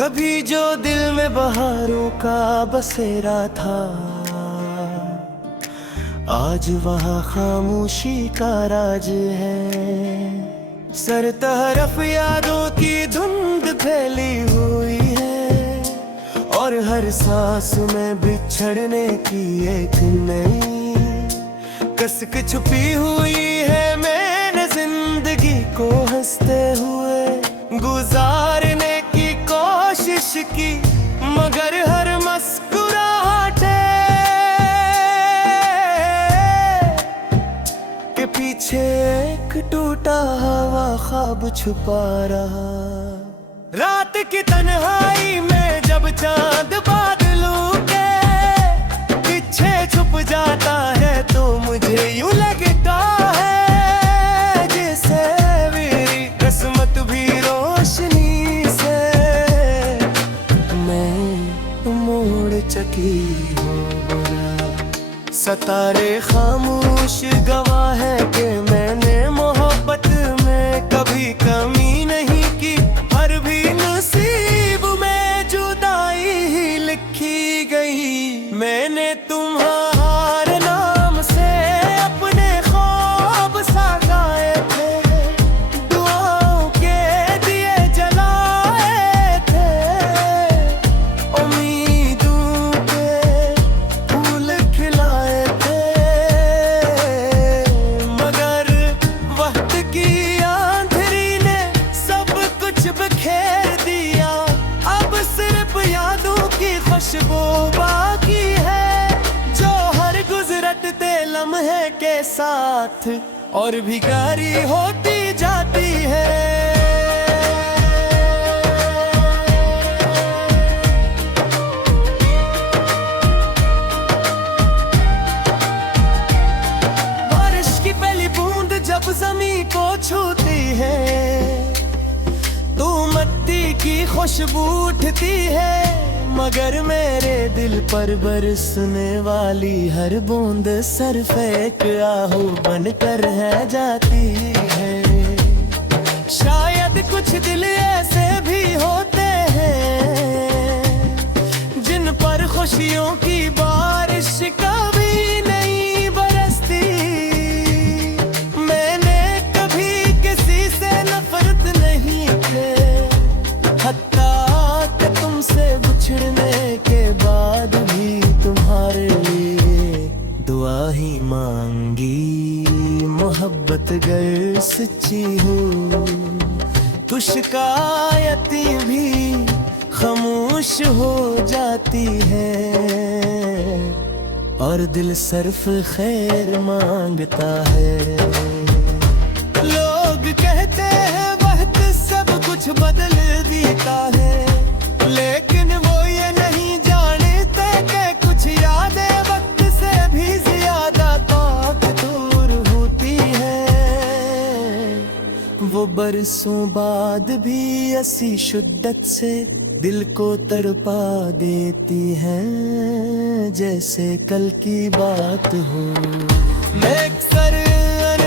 कभी जो दिल में बहारों का बसेरा था, आज वहाँ खामोशी का राज है। सर तरफ यादों की धुंध फैली हुई है, और हर सांस में बिछड़ने की एक नई कसक छुपी हुई है। मैंने जिंदगी को हंसते हुए गुजारने की कोशिश की, मगर हर मुस्कुराहटे के पीछे एक टूटा हुआ ख्वाब छुपा रहा। रात की तन्हाई में जब चांद बादलों के पीछे छुप जाता है, तो मुझे यूं लगता है जैसे मेरी किस्मत भी रोशनी से मैं मोड़ चकी हूँ। सतारे खामोश गवाह है कि मैंने मोहब्बत में कभी कमी नहीं की। हर भी नसीब में जुदाई ही लिखी गई। मैंने तुम्हारे नाम से अपने ख्वाब सजाए थे, दुआओं के दिए जलाए थे, उम्मीदों के फूल खिलाए थे, मगर वक्त की आंधेरी ने सब कुछ बिखेर दिया। अब सिर्फ यादों की खुशबू बाकी है, जो हर गुजरते लम्हे के साथ और भी गहरी होती जाती है। बारिश की पहली बूंद जब ज़मीं को छूती है, तो मिट्टी की खुशबू उठती है, मगर मेरे दिल पर बरसने वाली हर बूंद सिर्फ एक आहू बनकर रह जाती है। शायद कुछ दिल ऐसे भी होते हैं जिन पर खुशियों की बारिश कभी नहीं बरसती। मैंने कभी किसी से नफरत नहीं की, हत्ता कि तुमसे बिछड़ने के बाद भी तुम्हारे लिए दुआ ही मांगी। मोहब्बत गर सच्ची हो तो शिकायतें भी खामोश हो जाती है, और दिल सिर्फ खैर मांगता है। लोग कहते हैं वक्त सब कुछ बदल देता है, लेकिन वो ये नहीं जानते कि कुछ यादें वक्त से भी ज्यादा ताकतवर होती है। वो बरसों बाद भी ऐसी शिद्दत से दिल को तड़पा देती हैं जैसे कल की बात हो। मैं अक्सर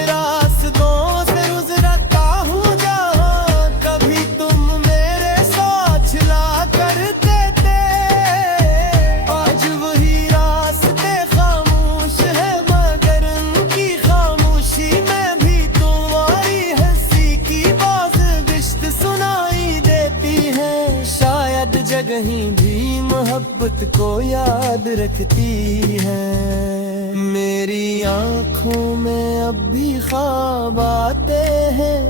रास्तों से गुजरता हूँ जहाँ कभी तुम मेरे साथ चला करते थे। आज वही रास्ते खामोश है, मगर उनकी खामोशी में भी तुम्हारी हंसी की बाज़ सुनाई देती है। शायद जगहें भी मोहब्बत को याद रखती है। मेरी आँखों में अब भी ख्वाब आते हैं,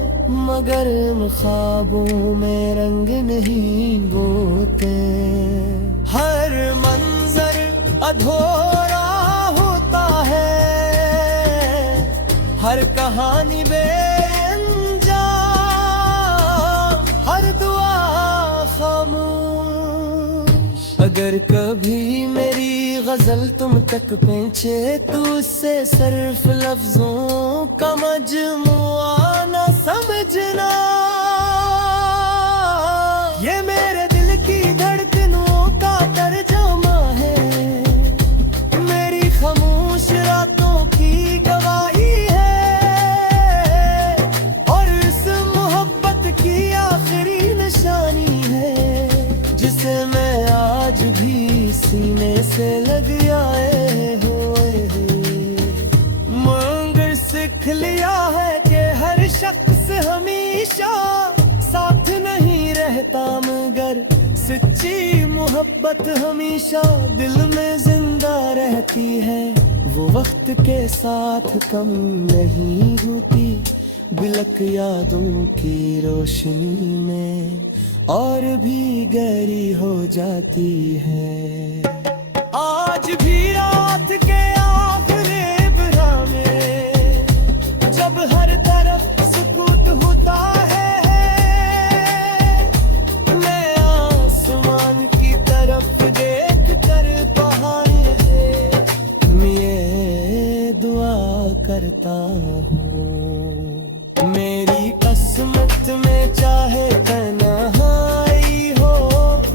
मगर उन ख्वाबों में रंग नहीं बोते। हर मंजर अधूरा होता है, हर कहानी बेअंजाम, हर दुआ खामोश। अगर कभी मेरी गजल तुम तक पहुंचे तो उससे सिर्फ लफ्जों का मजमुआ न समझना। ये मेरे दिल की धड़कनों का तर्जुमा है, मेरी खामोश रातों की गवाही है, और इस मोहब्बत की आखिरी निशानी है। सीने से लग आए हुए। मगर सीख लिया है कि हर शख्स हमेशा साथ नहीं रहता, मगर सच्ची मोहब्बत हमेशा दिल में जिंदा रहती है। वो वक्त के साथ कम नहीं होती, बिलक यादों की रोशनी में और भी गहरी हो जाती है। आज भी रात के आखिरी बरा में जब हर तरफ सुकूत होता है, मैं आसमान की तरफ देख कर पहाड़ है ये दुआ करता हूँ। मेरी किस्मत में चाहे तन्हाई हो,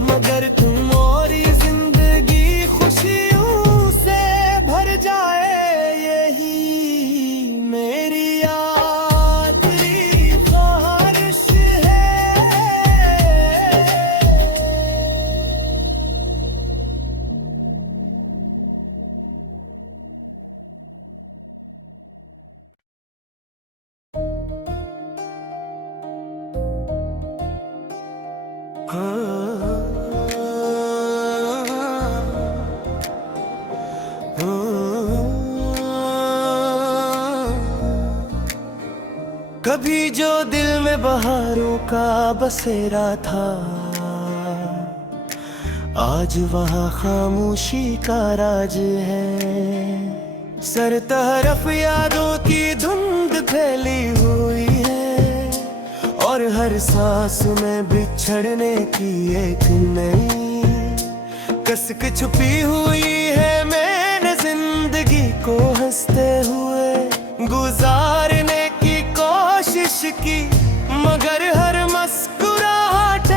मगर तुम और जिंदगी खुशियों से भर जाए, यही मेरी आखिरी ख्वाहिश है। कभी जो दिल में बहारों का बसेरा था, आज वहाँ खामोशी का राज है। सर तरफ यादों की धुंध फैली हुई है, और हर सांस में बिछड़ने की एक नई कसक छुपी हुई है। मैंने जिंदगी को हंसते हुए गुजारने की कोशिश की, मगर हर मुस्कुराहट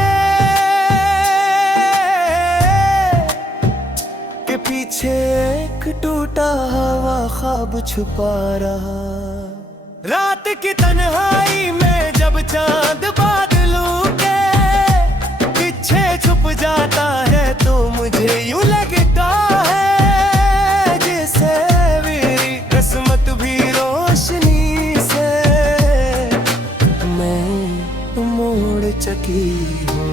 के पीछे एक टूटा हुआ ख्वाब छुपा रहा। रात की तन्हाई में जब चांद बादलों के पीछे छुप जाता है, तो मुझे यूं लगता है जैसे मेरी किस्मत भी रोशनी से मैं मोड़ चकी हूँ।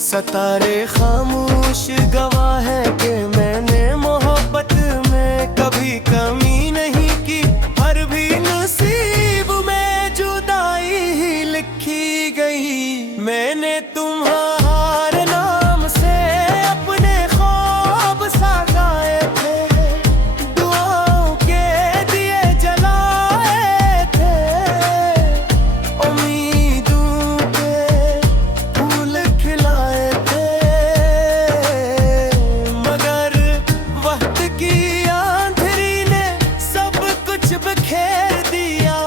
सतारे खामोश गवाह है कि मैंने मोहब्बत में कभी कमी नहीं की, हर भी नसीब में जुदाई ही लिखी गई। मैंने तुम्हारे नाम से अपने ख्वाब सजाए थे, दुआओं के दिए जलाए थे, उम्मीदों के फूल खिलाए थे, मगर वक्त की आंधेरी ने सब कुछ बिखेर दिया।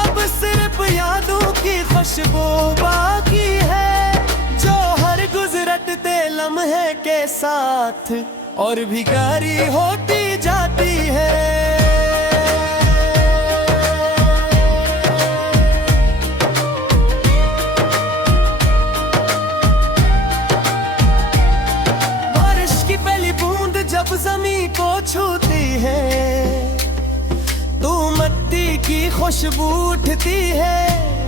अब सिर्फ यादों की खुशबू बाकी है, जो हर गुजरते लम्हे के साथ और भी गहरी होती जाती है। बारिश की पहली बूंद जब ज़मीं को छूती है, तो मिट्टी की खुशबू उठती है,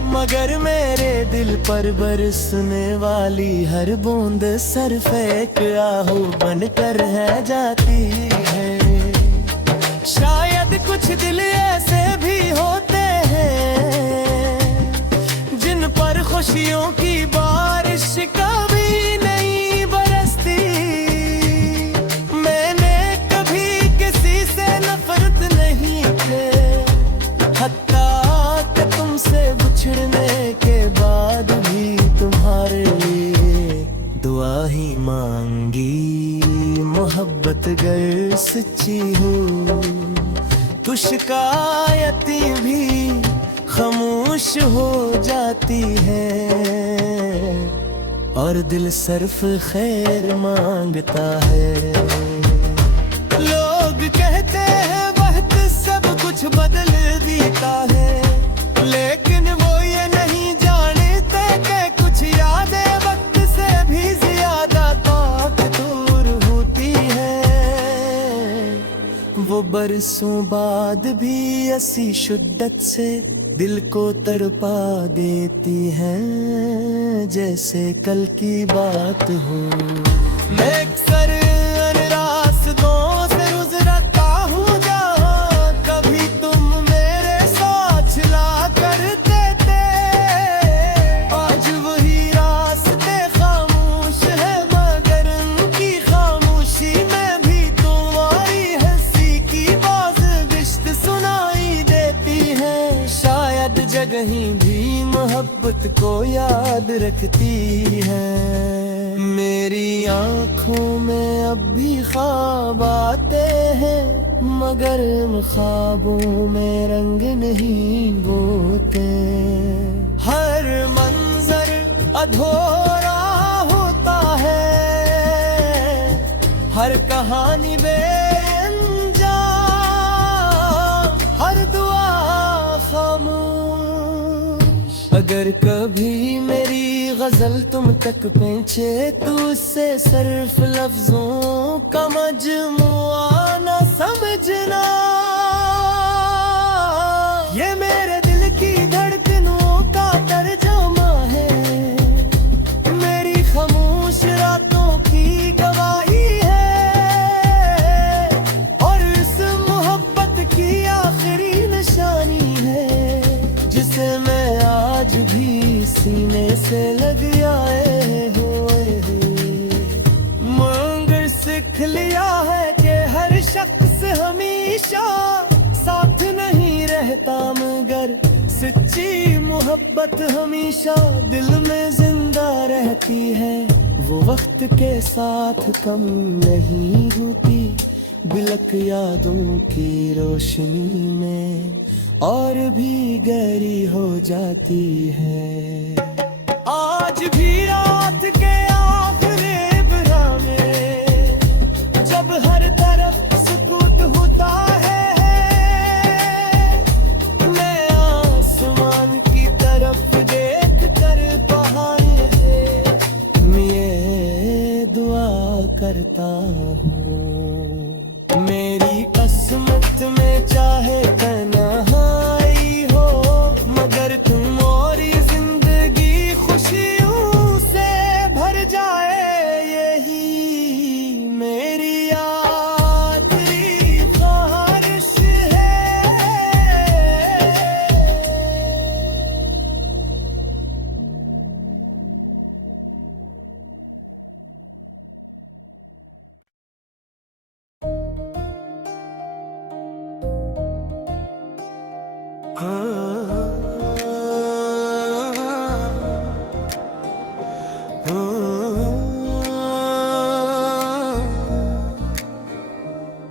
मगर मेरे दिल पर बरसने वाली हर बूंद सर फेंक आहू बनकर रह जाती है। शायद कुछ दिल ऐसे भी होते हैं जिन पर खुशियों की बारिश कभी नहीं बरसती। मैंने कभी किसी से नफरत नहीं की, हत्ता कि तुमसे बिछड़ने के बाद भी तुम्हारे लिए दुआ ही मांगी। मोहब्बत गर सच्ची हो तो शिकायतें भी खामोश हो जाती है, और दिल सिर्फ खैर मांगता है। लोग कहते हैं वक्त सब कुछ बदल देता है, लेकिन वो ये नहीं जानते कि कुछ यादें वक्त से भी ज्यादा ताकतवर बरसों बाद भी ऐसी शिद्दत से दिल को तड़पा देती हैं जैसे कल की बात हो। मैं अक्सर रास्तों से गुजरता हूँ जहाँ कभी तुम मेरे साथ चला करते थे। आज वही रास्ते खामोश है मगर उनकी खामोशी में भी तुम्हारी हंसी की बाज़ सुनाई देती है। शायद जगहीं भी मोहब्बत को याद रखती है। मेरी आँखों में अब भी ख्वाब आते हैं मगर इन ख्वाबों में रंग नहीं बोते। हर मंजर अधूरा होता है, हर कहानी बेअंजाम, हर दुआ खामोश। अगर कभी मेरी गजल तुम तक पहुंचे तो उससे सिर्फ लफ्जों का मजमुआ न समझना। ये मेरे दिल की धड़कनों का तर्जुमा है, मेरी खामोश रातों की गवाही है और इस मोहब्बत की आखिरी निशानी है जिसे मैं आज भी सीने से लग आए हुए। मगर सीख लिया है कि हर शख्स हमेशा साथ नहीं रहता मगर सच्ची मोहब्बत हमेशा दिल में जिंदा रहती है। वो वक्त के साथ कम नहीं होती, बिलक यादों की रोशनी में और भी गहरी हो जाती है। आज भी रात के आखिरी बरा में जब हर तरफ सुकूत होता है, मैं आसमान की तरफ देख कर बहार है मैं दुआ करता हूँ। मेरी किस्मत में चाहे तन्हाई हो मगर तुम और जिंदगी खुशियों से भर जाए, यही मेरी आखिरी ख्वाहिश है।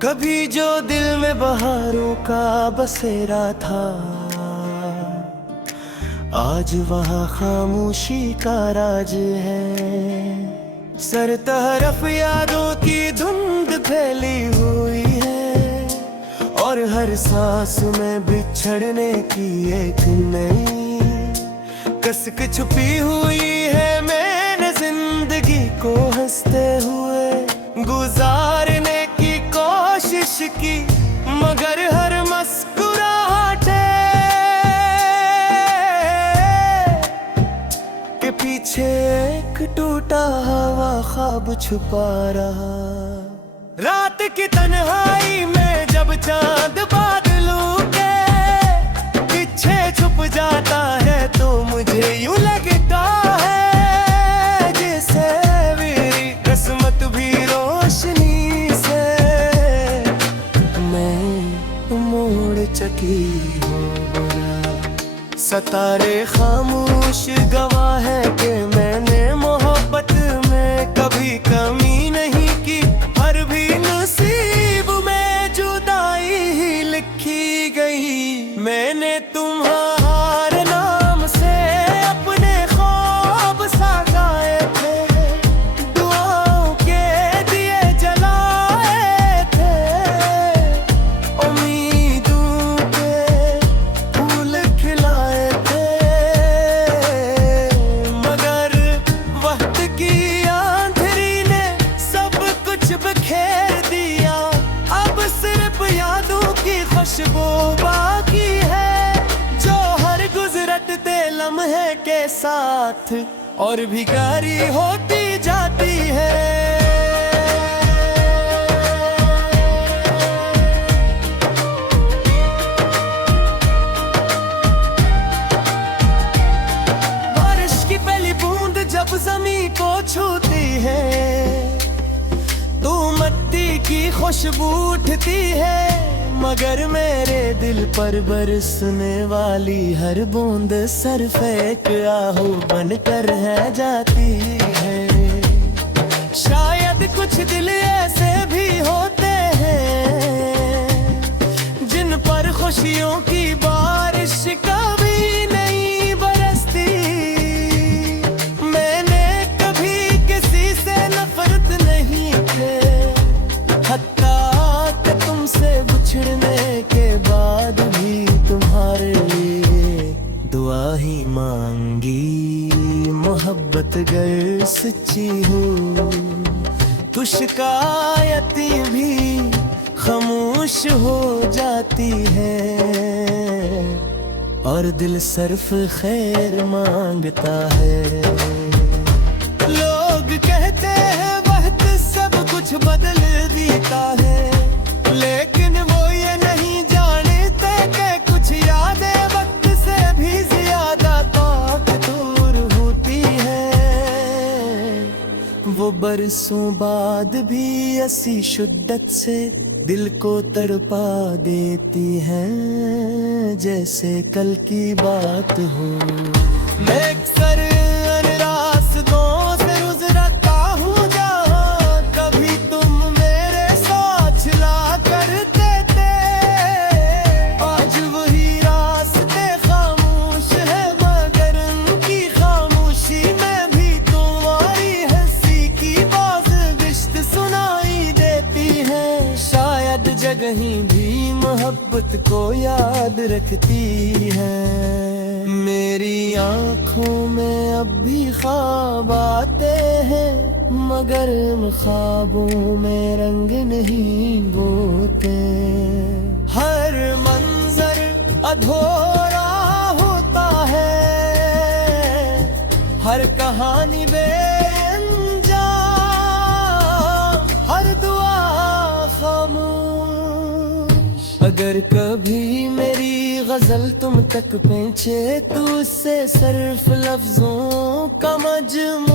कभी जो दिल में बहारों का बसेरा था, आज वहाँ खामोशी का राज है। सर तरफ यादों की धुंध फैली हुई है और हर सांस में बिछड़ने की एक नई कसक छुपी हुई है। मैंने जिंदगी को हंसते हुए गुजारने की कोशिश की मगर हर मुस्कुराहट के पीछे एक टूटा हुआ ख्वाब छुपा रहा। रात की तन्हाई में जब चांद बादलों के पीछे छुप जाता है तो मुझे यूं लगता है जैसे मेरी किस्मत भी रोशनी से मैं मोड़ चकी हूँ। सतारे खामोश गवाह है कि मैंने मोहब्बत में कभी कमी नहीं की। हर भी नसीब में जुदाई ही लिखी गई। मैंने तुम्हारे नाम से अपने ख्वाब सजाए थे, दुआओं के दिए जलाए थे, उम्मीदों के फूल खिलाए थे साथ और भिखारी होती जाती है। बारिश की पहली बूंद जब ज़मीं को छूती है तो मिट्टी की खुशबू उठती है, मगर मेरे दिल पर बरसने वाली हर बूंद सिर्फ एक आहू बनकर रह जाती है। शायद कुछ दिल ऐसे भी होते हैं जिन पर खुशियों की बारिश कभी नहीं बरसती। मैंने कभी किसी से नफरत नहीं की, हत्ता तुमसे बिछड़ने के बाद भी तुम्हारे लिए दुआ ही मांगी। मोहब्बत गर सच्ची हो तो शिकायतें भी खामोश हो जाती है और दिल सिर्फ खैर मांगता है। लोग कहते हैं वक्त सब कुछ बदल देता है, लेकिन वो ये नहीं जानते कि कुछ यादें वक्त से भी ज्यादा ताकतवर होती है। वो बरसों बाद भी ऐसी शिद्दत से दिल को तड़पा देती हैं जैसे कल की बात हो। मैं अक्सर रास्तों से गुजरता हूँ जहाँ कभी तुम मेरे साथ चला करते थे। आज वही रास्ते खामोश है, मगर उनकी खामोशी में भी तुम्हारी हंसी की बाज़ सुनाई देती है। शायद जगहें भी मोहब्बत को याद रखती है। मेरी आँखों में अब भी ख्वाब आते हैं, मगर उन ख्वाबों में रंग नहीं बोते। हर मंजर अधूरा होता है, हर कहानी बेअंजाम, हर दुआ खामोश। अगर कभी मेरी गजल तुम तक पहुंचे तो उससे सिर्फ लफ्जों का मजमू